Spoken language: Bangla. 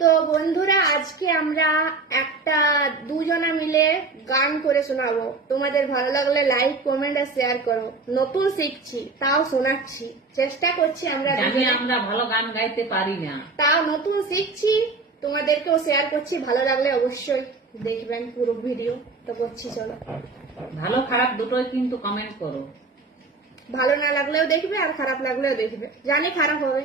তো বন্ধুরা, আজকে আমরা একটা দুজনা মিলে গান করে শোনাবো। তোমাদের ভালো লাগলে লাইক, কমেন্ট আর শেয়ার করো। নতুন শিখছি, তাও শোনাচ্ছি, চেষ্টা করছি। আমরা ভালো গান গাইতে পারি না, তাও নতুন শিখছি, তোমাদেরকেও শেয়ার করছি। ভালো লাগলে অবশ্যই দেখবেন পুরো ভিডিও। তো করছি, চলো। ভালো খারাপ দুটোই কিন্তু কমেন্ট করো। ভালো না লাগলেও দেখবে আর খারাপ লাগলেও দেখবে, জানি খারাপ হবে।